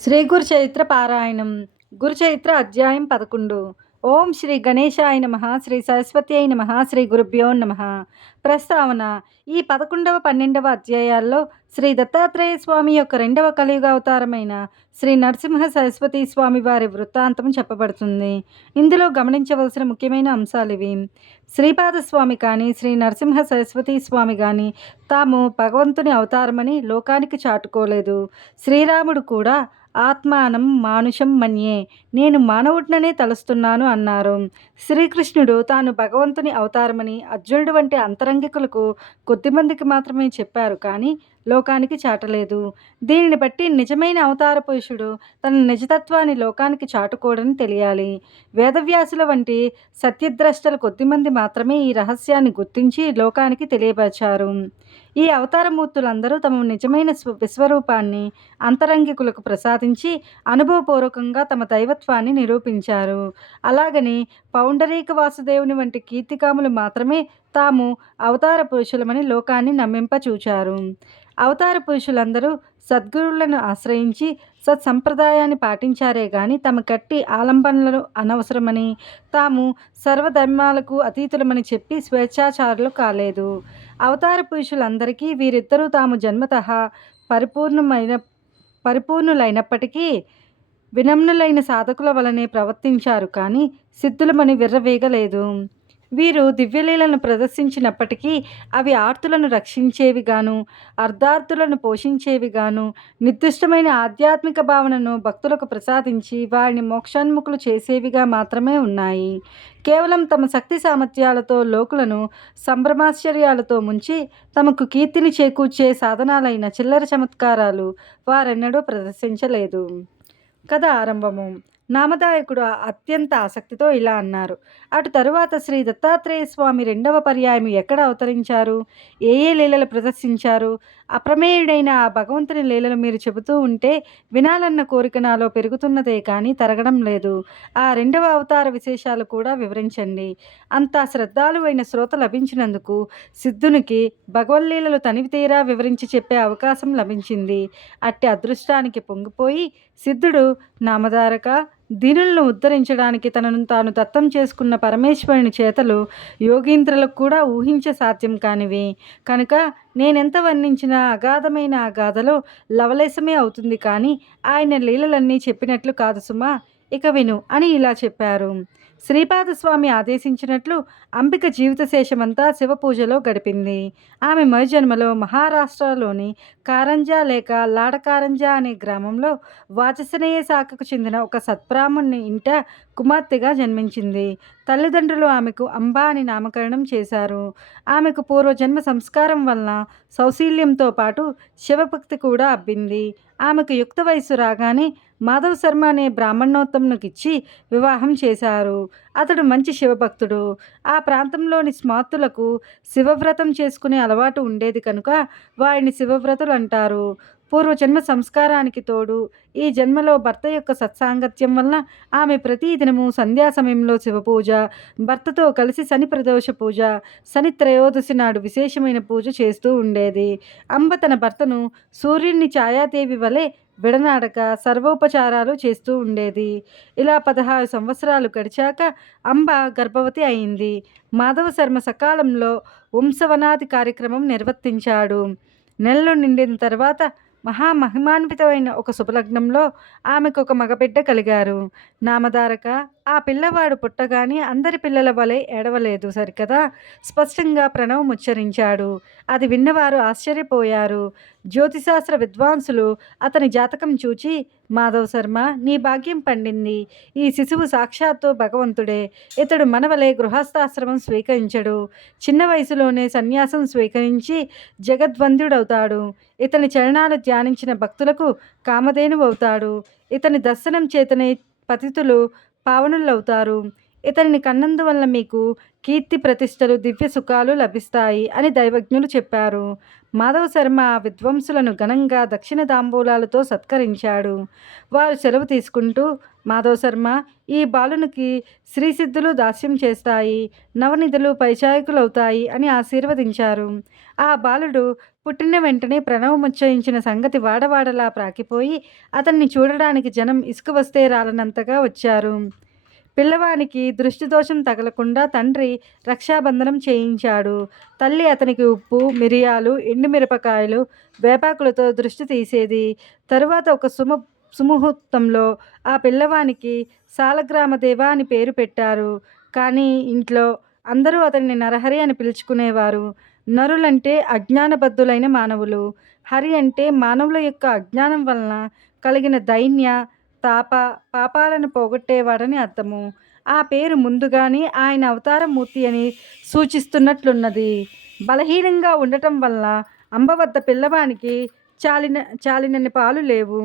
శ్రీ గురు చరిత్ర పారాయణం. గురు చరిత్ర అధ్యాయం 11. ఓం శ్రీ గణేశాయ నమః. శ్రీ సరస్వత్యై నమః. శ్రీ గురుభ్యో నమః. ప్రస్తావన: ఈ 11వ, 12వ అధ్యాయాల్లో శ్రీ దత్తాత్రేయ స్వామి యొక్క రెండవ కలియుగ అవతారమైన శ్రీ నరసింహ సరస్వతి స్వామి వారి వృత్తాంతం చెప్పబడుతుంది. ఇందులో గమనించవలసిన ముఖ్యమైన అంశాలివి: శ్రీపాదస్వామి కానీ శ్రీ నరసింహ సరస్వతి స్వామి కానీ తాము భగవంతుని అవతారమని లోకానికి చాటుకోలేదు. శ్రీరాముడు కూడా ఆత్మానం మానుషం మన్యే, నేను మానవుడిననే తలుస్తున్నాను అన్నారు. శ్రీకృష్ణుడు తాను భగవంతుని అవతారమని అర్జునుడు వంటి అంతరంగికులకు కొద్దిమందికి మాత్రమే చెప్పారు, కానీ లోకానికి చాటలేదు. దీనిని బట్టి నిజమైన అవతార పురుషుడు తన నిజతత్వాన్ని లోకానికి చాటుకోడని తెలియాలి. వేదవ్యాసుల వంటి సత్యద్రష్టల కొద్దిమంది మాత్రమే ఈ రహస్యాన్ని గుర్తించి లోకానికి తెలియపరిచారు. ఈ అవతారమూర్తులందరూ తమ నిజమైన విశ్వరూపాన్ని అంతరంగికులకు ప్రసాదించి అనుభవపూర్వకంగా తమ దైవత్వాన్ని నిరూపించారు. అలాగని పౌండరీక వాసుదేవుని వంటి కీర్తికాములు మాత్రమే తాము అవతార పురుషులమని లోకాన్ని నమ్మింపచూచారు. అవతార పురుషులందరూ సద్గురువులను ఆశ్రయించి సత్సంప్రదాయాన్ని పాటించారే గాని తమ కట్టి ఆలంబనలు అనవసరమని, తాము సర్వధర్మాలకు అతీతులమని చెప్పి స్వేచ్ఛాచారులు కాలేదు. అవతార పురుషులందరికీ వీరిద్దరూ తాము జన్మతః పరిపూర్ణులైనప్పటికీ వినమ్నులైన సాధకుల వలనే ప్రవర్తించారు, కానీ సిద్ధులమని విర్రవీగలేదు. వీరు దివ్యలీలను ప్రదర్శించినప్పటికీ అవి ఆర్తులను రక్షించేవిగాను, అర్ధార్థులను పోషించేవిగాను, నిర్దిష్టమైన ఆధ్యాత్మిక భావనను భక్తులకు ప్రసాదించి వారిని మోక్షోన్ముఖులు చేసేవిగా మాత్రమే ఉన్నాయి. కేవలం తమ శక్తి సామర్థ్యాలతో లోకులను సంభ్రమాశ్చర్యాలతో ముంచి తమకు కీర్తిని చేకూర్చే సాధనాలైన చిల్లర చమత్కారాలు వారెన్నడూ ప్రదర్శించలేదు. కథ ఆరంభము: నామధాయకుడు అత్యంత ఆసక్తితో ఇలా అన్నారు: అటు తరువాత శ్రీ దత్తాత్రేయ స్వామి రెండవ పర్యాయం ఎక్కడ అవతరించారు? ఏ ఏ లీలలు ప్రదర్శించారు? అప్రమేయుడైన ఆ భగవంతుని లీలలు మీరు చెబుతూ ఉంటే వినాలన్న కోరిక నాలో పెరుగుతున్నదే కానీ తరగడం లేదు. ఆ రెండవ అవతార విశేషాలు కూడా వివరించండి. అంతా శ్రద్ధాలువైన శ్రోత లభించినందుకు సిద్ధునికి భగవల్లీలలు తనివి తీరా వివరించి చెప్పే అవకాశం లభించింది. అట్టి అదృష్టానికి పొంగిపోయి సిద్ధుడు, నామధారక, దీనులను ఉద్ధరించడానికి తనను తాను దత్తం చేసుకున్న పరమేశ్వరుని చేతలు యోగీంద్రులకు కూడా ఊహించ సాధ్యం కానివి కనుక నేనెంత వర్ణించినా అగాధమైన ఆ గాథలో లవలేశమే అవుతుంది, కానీ ఆయన లీలలన్నీ చెప్పినట్లు కాదు సుమా, ఇక విను అని ఇలా చెప్పారు. శ్రీపాదస్వామి ఆదేశించినట్లు అంబిక జీవితశేషమంతా శివపూజలో గడిపింది. ఆమె మరుజన్మలో మహారాష్ట్రలోని కారంజా లేక లాడకారంజా అనే గ్రామంలో వాచసనేయ శాఖకు చెందిన ఒక సత్బ్రాహ్మణుని ఇంట కుమార్తెగా జన్మించింది. తల్లిదండ్రులు ఆమెకు అంబా అని నామకరణం చేశారు. ఆమెకు పూర్వజన్మ సంస్కారం వలన సౌశీల్యంతో పాటు శివభక్తి కూడా అబ్బింది. ఆమెకు యుక్త వయస్సు రాగానే మాధవ శర్మ అనే బ్రాహ్మణోత్తమునికిచ్చి వివాహం చేశారు. అతడు మంచి శివభక్తుడు. ఆ ప్రాంతంలోని స్మార్తులకు శివవ్రతం చేసుకునే అలవాటు ఉండేది కనుక వారిని శివవ్రతులు అంటారు. పూర్వజన్మ సంస్కారానికి తోడు ఈ జన్మలో భర్త యొక్క సత్సాంగత్యం వలన ఆమె ప్రతి దినము సంధ్యా సమయంలో శివపూజ, భర్తతో కలిసి శని ప్రదోష పూజ, శని త్రయోదశి నాడు విశేషమైన పూజ చేస్తూ ఉండేది. అంబ తన భర్తను సూర్యుని ఛాయాదేవి వలె విడనాడక సర్వోపచారాలు చేస్తూ ఉండేది. ఇలా 16 సంవత్సరాలు గడిచాక అంబ గర్భవతి అయింది. మాధవ శర్మ సకాలంలో వంశవనాది కార్యక్రమం నిర్వర్తించాడు. నెలలు నిండిన తర్వాత మహామహిమాన్వితమైన ఒక శుభలగ్నంలో ఆమెకు ఒక మగబిడ్డ కలిగారు. నామధారక ఆ పిల్లవాడు పుట్టగానే అందరి పిల్లల వలె ఏడవలేదు సరికదా, స్పష్టంగా ప్రణవం ఉచ్చరించాడు. అది విన్నవారు ఆశ్చర్యపోయారు. జ్యోతిశాస్త్ర విద్వాంసులు అతని జాతకం చూచి, మాధవ శర్మ, నీ భాగ్యం పండింది. ఈ శిశువు సాక్షాత్తు భగవంతుడే. ఇతడు మనవలే గృహస్థాశ్రమం స్వీకరించడు. చిన్న వయసులోనే సన్యాసం స్వీకరించి జగద్వంద్యుడవుతాడు. ఇతని చరణాలు ధ్యానించిన భక్తులకు కామధేనువు అవుతాడు. ఇతని దర్శనం చేతనే పతితులు పావనులవుతారు. ఇతనిని కన్నందువల్ల మీకు కీర్తి ప్రతిష్టలు, దివ్య సుఖాలు లభిస్తాయి అని దైవజ్ఞులు చెప్పారు. మాధవ శర్మ ఆ విద్వాంసులను ఘనంగా దక్షిణ తాంబూలాలతో సత్కరించాడు. వారు సెలవు తీసుకుంటూ, మాధవ శర్మ, ఈ బాలునికి శ్రీసిద్ధులు దాస్యం చేస్తాయి, నవనిధులు పైచాయకులవుతాయి అని ఆశీర్వదించారు. ఆ బాలుడు పుట్టిన వెంటనే ప్రణవముచ్చరించిన సంగతి వాడవాడలా ప్రాకిపోయి అతన్ని చూడడానికి జనం ఇసుక వస్తే రాలనంతగా వచ్చారు. పిల్లవానికి దృష్టిదోషం తగలకుండా తండ్రి రక్షాబంధనం చేయించాడు. తల్లి అతనికి ఉప్పు, మిరియాలు, ఎండుమిరపకాయలు, వేపాకులతో దృష్టి తీసేది. తరువాత ఒక సుముహూర్తంలో ఆ పిల్లవానికి సాలగ్రామదేవ అని పేరు పెట్టారు. కానీ ఇంట్లో అందరూ అతన్ని నరహరి అని పిలుచుకునేవారు. నరులంటే అజ్ఞానబద్ధులైన మానవులు. హరి అంటే మానవుల యొక్క అజ్ఞానం వలన కలిగిన దైన్య పాపాలను పోగొట్టేవాడని అర్థము. ఆ పేరు ముందుగానే ఆయన అవతారమూర్తి అని సూచిస్తున్నట్లున్నది. బలహీనంగా ఉండటం వల్ల అంబ వద్ద పిల్లవానికి చాలినన్ని పాలు లేవు.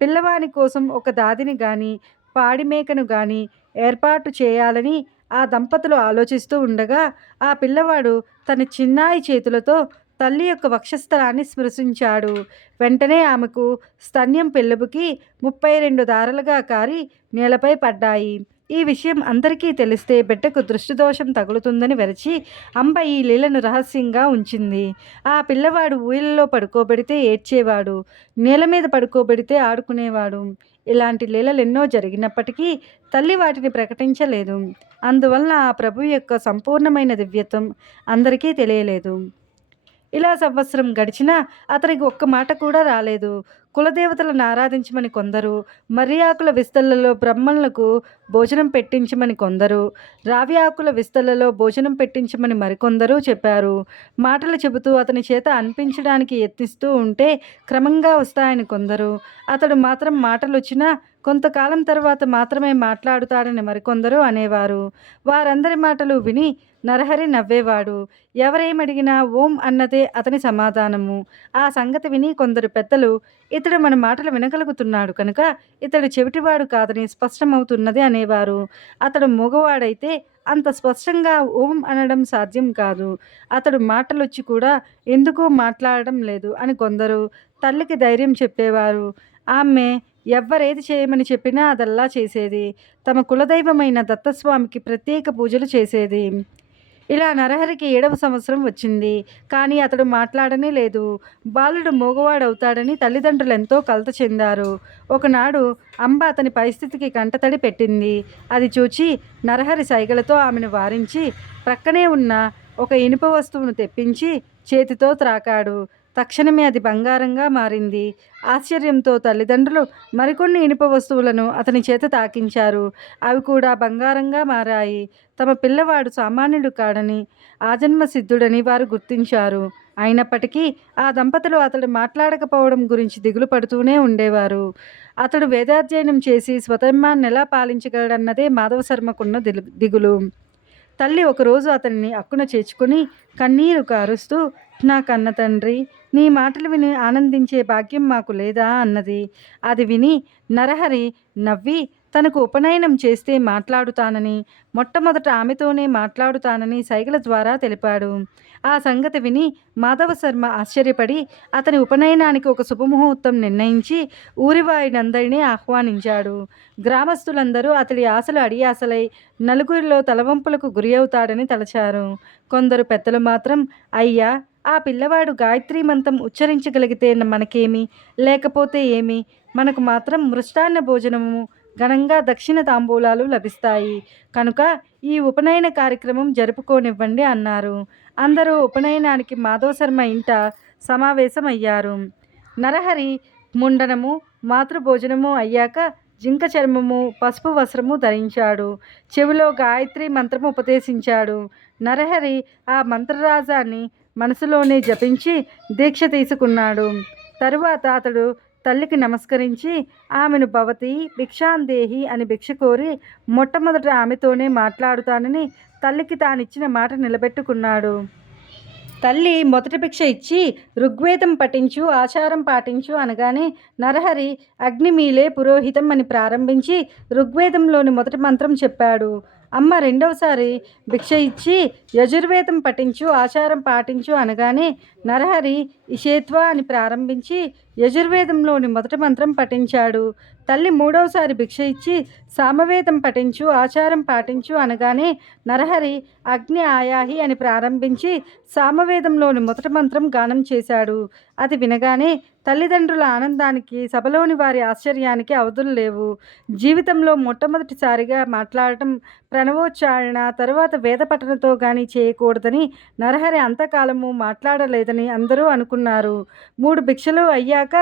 పిల్లవాని కోసం ఒక దాదిని గాని పాడి మేకను గాని ఏర్పాటు చేయాలని ఆ దంపతులు ఆలోచిస్తూ ఉండగా ఆ పిల్లవాడు తన చిన్నాయి చేతులతో తల్లి యొక్క వక్షస్థలాన్ని స్పృశించాడు. వెంటనే ఆమెకు స్తన్యం పెళ్ళుబుకి 32 దారలుగా కారి నేలపై పడ్డాయి. ఈ విషయం అందరికీ తెలిస్తే బిడ్డకు దృష్టిదోషం తగులుతుందని వెరచి అంబ ఈ లీలను రహస్యంగా ఉంచింది. ఆ పిల్లవాడు ఊయలలో పడుకోబెడితే ఏడ్చేవాడు, నేల మీద పడుకోబెడితే ఆడుకునేవాడు. ఇలాంటి లీలలెన్నో జరిగినప్పటికీ తల్లి వాటిని ప్రకటించలేదు. అందువలన ఆ ప్రభు యొక్క సంపూర్ణమైన దివ్యత్వం అందరికీ తెలియలేదు. ఇలా సంవత్సరం గడిచినా అతనికి ఒక్క మాట కూడా రాలేదు. కులదేవతలను ఆరాధించమని కొందరు, మర్రి ఆకుల విస్తళ్లలో బ్రహ్మణులకు భోజనం పెట్టించమని కొందరు, రావి ఆకుల విస్తళ్లలో భోజనం పెట్టించమని మరికొందరు చెప్పారు. మాటలు చెబుతూ అతని చేత అనిపించడానికి యత్నిస్తూ ఉంటే క్రమంగా వస్తాయని కొందరు, అతడు మాత్రం మాటలొచ్చినా కొంతకాలం తర్వాత మాత్రమే మాట్లాడుతాడని మరికొందరు అనేవారు. వారందరి మాటలు విని నరహరి నవ్వేవాడు. ఎవరేమడిగినా ఓం అన్నదే అతని సమాధానము. ఆ సంగతి విని కొందరు పెద్దలు, ఇతడు మన మాటలు వినగలుగుతున్నాడు కనుక ఇతడు చెవిటివాడు కాదని స్పష్టమవుతున్నది అనేవారు. అతడు మూగవాడైతే అంత స్పష్టంగా ఓం అనడం సాధ్యం కాదు. అతడు మాటలొచ్చి కూడా ఎందుకు మాట్లాడడం లేదు అని కొందరు తల్లికి ధైర్యం చెప్పేవారు. ఆమె ఎవ్వరేది చేయమని చెప్పినా అదల్లా చేసేది. తమ కులదైవమైన దత్తస్వామికి ప్రత్యేక పూజలు చేసేది. ఇలా నరహరికి 7వ సంవత్సరం వచ్చింది. కానీ అతడు మాట్లాడనే లేదు. బాలుడు మూగవాడవుతాడని తల్లిదండ్రులెంతో కలత చెందారు. ఒకనాడు అంబ అతని పరిస్థితికి కంటతడి పెట్టింది. అది చూచి నరహరి సైగలతో ఆమెను వారించి ప్రక్కనే ఉన్న ఒక ఇనుప వస్తువును తెప్పించి చేతితో త్రాకాడు. తక్షణమే అది బంగారంగా మారింది. ఆశ్చర్యంతో తల్లిదండ్రులు మరికొన్ని ఇనుప వస్తువులను అతని చేత తాకించారు. అవి కూడా బంగారంగా మారాయి. తమ పిల్లవాడు సామాన్యుడు కాడని, ఆజన్మ సిద్ధుడని వారు గుర్తించారు. అయినప్పటికీ ఆ దంపతులు అతడు మాట్లాడకపోవడం గురించి దిగులు పడుతూనే ఉండేవారు. అతడు వేదాధ్యయనం చేసి స్వధర్మాన్ని ఎలా పాలించగలడన్నదే మాధవశర్మకున్న దిగులు. తల్లి ఒకరోజు అతన్ని అక్కున చేర్చుకుని కన్నీరు కారుస్తూ, నా కన్న తండ్రి, నీ మాటలు విని ఆనందించే భాగ్యం మాకు లేదా అన్నది. అది విని నరహరి నవ్వి తనకు ఉపనయనం చేస్తే మాట్లాడుతానని, మొట్టమొదట ఆమెతోనే మాట్లాడుతానని సైగల ద్వారా తెలిపాడు. ఆ సంగతి విని మాధవశర్మ ఆశ్చర్యపడి అతని ఉపనయనానికి ఒక శుభముహూర్తం నిర్ణయించి ఊరివారినందరినీ ఆహ్వానించాడు. గ్రామస్తులందరూ అతడి ఆశలు అడియాసలై నలుగురిలో తలవంపులకు గురి అవుతాడని తలచారు. కొందరు పెద్దలు మాత్రం, అయ్యా, ఆ పిల్లవాడు గాయత్రీ మంత్రం ఉచ్చరించగలిగితే మనకేమి, లేకపోతే ఏమి, మనకు మాత్రం మృష్టాన్న భోజనము, ఘనంగా దక్షిణ తాంబూలాలు లభిస్తాయి. కనుక ఈ ఉపనయన కార్యక్రమం జరుపుకోనివ్వండి అన్నారు. అందరూ ఉపనయనానికి మాధవశర్మ ఇంట సమావేశమయ్యారు. నరహరి ముండనము, మాతృభోజనము అయ్యాక జింక చర్మము, పసుపు వస్త్రము ధరించాడు. చెవిలో గాయత్రి మంత్రము ఉపదేశించాడు. నరహరి ఆ మంత్రరాజాన్ని మనసులోనే జపించి దీక్ష తీసుకున్నాడు. తరువాత అతడు తల్లికి నమస్కరించి ఆమెను భవతి భిక్షాందేహి అని భిక్ష కోరి మొట్టమొదట ఆమెతోనే మాట్లాడుతానని తల్లికి తానిచ్చిన మాట నిలబెట్టుకున్నాడు. తల్లి మొదటి భిక్ష ఇచ్చి ఋగ్వేదం పఠించు, ఆచారం పాటించు అనగానే నరహరి అగ్నిమీలే పురోహితం అని ప్రారంభించి ఋగ్వేదంలోని మొదటి మంత్రం చెప్పాడు. అమ్మ రెండవసారి భిక్ష ఇచ్చి యజుర్వేదం పఠించు, ఆచారం పాటించు అనగానే నరహరి ఇషేత్వ అని ప్రారంభించి యజుర్వేదంలోని మొదటి మంత్రం పఠించాడు. తల్లి మూడవసారి భిక్ష ఇచ్చి సామవేదం పఠించు, ఆచారం పాటించు అనగానే నరహరి అగ్ని ఆయాహి అని ప్రారంభించి సామవేదంలోని మొదటి మంత్రం గానం చేశాడు. అది వినగానే తల్లిదండ్రుల ఆనందానికి, సభలోని వారి ఆశ్చర్యానికి అవధులు లేవు. జీవితంలో మొట్టమొదటిసారిగా మాట్లాడటం ప్రణవోచ్చారణ, తరువాత వేద పఠనతో గాని చేయకూడదని నరహరి అంతకాలము మాట్లాడలేదని అందరూ అనుకున్నారు. 3 భిక్షలు అయ్యాక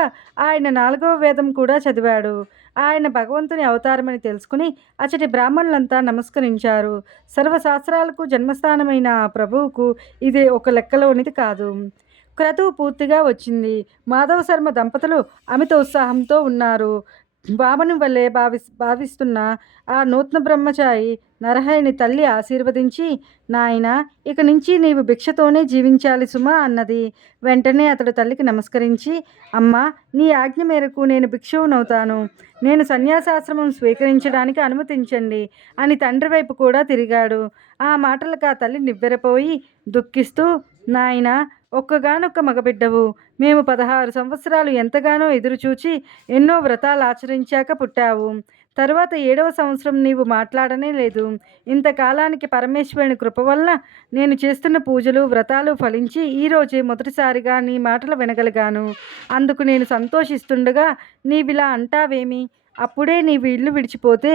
ఆయన 4వ వేదం కూడా చదివాడు. ఆయన భగవంతుని అవతారమని తెలుసుకుని అచటి బ్రాహ్మణులంతా నమస్కరించారు. సర్వశాస్త్రాలకు జన్మస్థానమైన ఆ ప్రభువుకు ఇది ఒక లెక్కలోనిది కాదు. క్రతువు పూర్తిగా వచ్చింది. మాధవ శర్మ దంపతులు అమిత ఉత్సాహంతో ఉన్నారు. వామను వల్లే భావిస్తున్న ఆ నూతన బ్రహ్మచారి నరహరిని తల్లి ఆశీర్వదించి, నాయనా, ఇక నుంచి నీవు భిక్షతోనే జీవించాలి సుమా అన్నది. వెంటనే అతడు తల్లికి నమస్కరించి, అమ్మా, నీ ఆజ్ఞ మేరకు నేను భిక్షువునవుతాను. నేను సన్యాసాశ్రమం స్వీకరించడానికి అనుమతించండి అని తండ్రి వైపు కూడా తిరిగాడు. ఆ మాటలకు ఆ తల్లి నివ్వెరపోయి దుఃఖిస్తూ, నాయనా, ఒక్కగానొక్క మగబిడ్డవు. మేము 16 సంవత్సరాలు ఎంతగానో ఎదురుచూచి ఎన్నో వ్రతాలు ఆచరించాక పుట్టావు. తరువాత 7వ సంవత్సరం నీవు మాట్లాడనే లేదు. ఇంతకాలానికి పరమేశ్వరుని కృప వలన నేను చేస్తున్న పూజలు, వ్రతాలు ఫలించి ఈరోజే మొదటిసారిగా నీ మాటలు వినగలిగాను. అందుకు నేను సంతోషిస్తుండగా నీవిలా అంటావేమి? అప్పుడే నీవు ఇల్లు విడిచిపోతే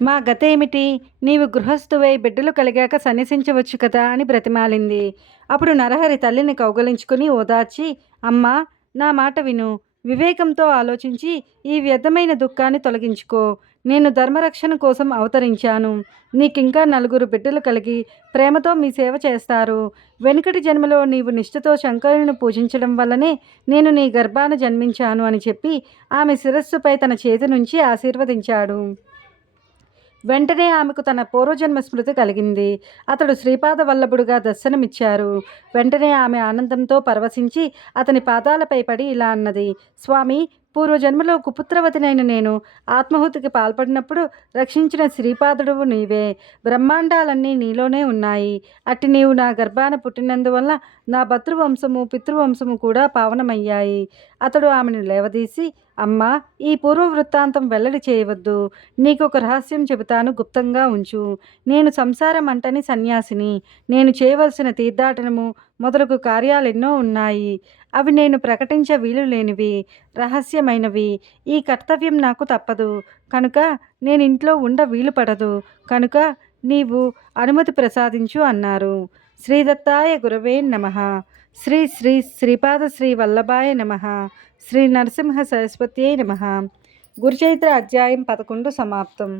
మా గతేమిటి? నీవు గృహస్థువై బిడ్డలు కలిగాక సన్యసించవచ్చు కదా అని బ్రతిమాలింది. అప్పుడు నరహరి తల్లిని కౌగలించుకుని ఓదార్చి, అమ్మా, నా మాట విను. వివేకంతో ఆలోచించి ఈ వ్యర్థమైన దుఃఖాన్ని తొలగించుకో. నేను ధర్మరక్షణ కోసం అవతరించాను. నీకింకా 4 బిడ్డలు కలిగి ప్రేమతో మీ సేవ చేస్తారు. వెనుకటి జన్మలో నీవు నిష్ఠతో శంకరుని పూజించడం వల్లనే నేను నీ గర్భాన జన్మించాను అని చెప్పి ఆమె శిరస్సుపై తన చేతి నుంచి ఆశీర్వదించాడు. వెంటనే ఆమెకు తన పూర్వజన్మ స్మృతి కలిగింది. అతడు శ్రీపాద వల్లభుడుగా దర్శనమిచ్చారు. వెంటనే ఆమె ఆనందంతో పరవశించి అతని పాదాలపై పడి ఇలా అన్నది, స్వామి, పూర్వజన్మలో కుపుత్రవతినైన నేను ఆత్మాహుతికి పాల్పడినప్పుడు రక్షించిన శ్రీపాదుడువు నీవే. బ్రహ్మాండాలన్నీ నీలోనే ఉన్నాయి. అట్టి నీవు నా గర్భాన పుట్టినందువల్ల నా భతృవంశము, పితృవంశము కూడా పావనమయ్యాయి. అతడు ఆమెను లేవదీసి, అమ్మా, ఈ పూర్వ వృత్తాంతం వెల్లడి చేయవద్దు. నీకొక రహస్యం చెబుతాను, గుప్తంగా ఉంచు. నేను సంసార మంటని సన్యాసిని. నేను చేయవలసిన తీర్థాటనము మొదలగు కార్యాలెన్నో ఉన్నాయి. అవి నేను ప్రకటించ వీలు లేనివి, రహస్యమైనవి. ఈ కర్తవ్యం నాకు తప్పదు కనుక నేను ఇంట్లో ఉండ వీలు పడదు. కనుక నీవు అనుమతి ప్రసాదించు అన్నారు. శ్రీదత్తాయ గురవే నమః. శ్రీ శ్రీ శ్రీపాద శ్రీ వల్లభాయ నమః. శ్రీ నరసింహ సరస్వత్యై నమః. గురుచరిత్ర అధ్యాయం 11 సమాప్తం.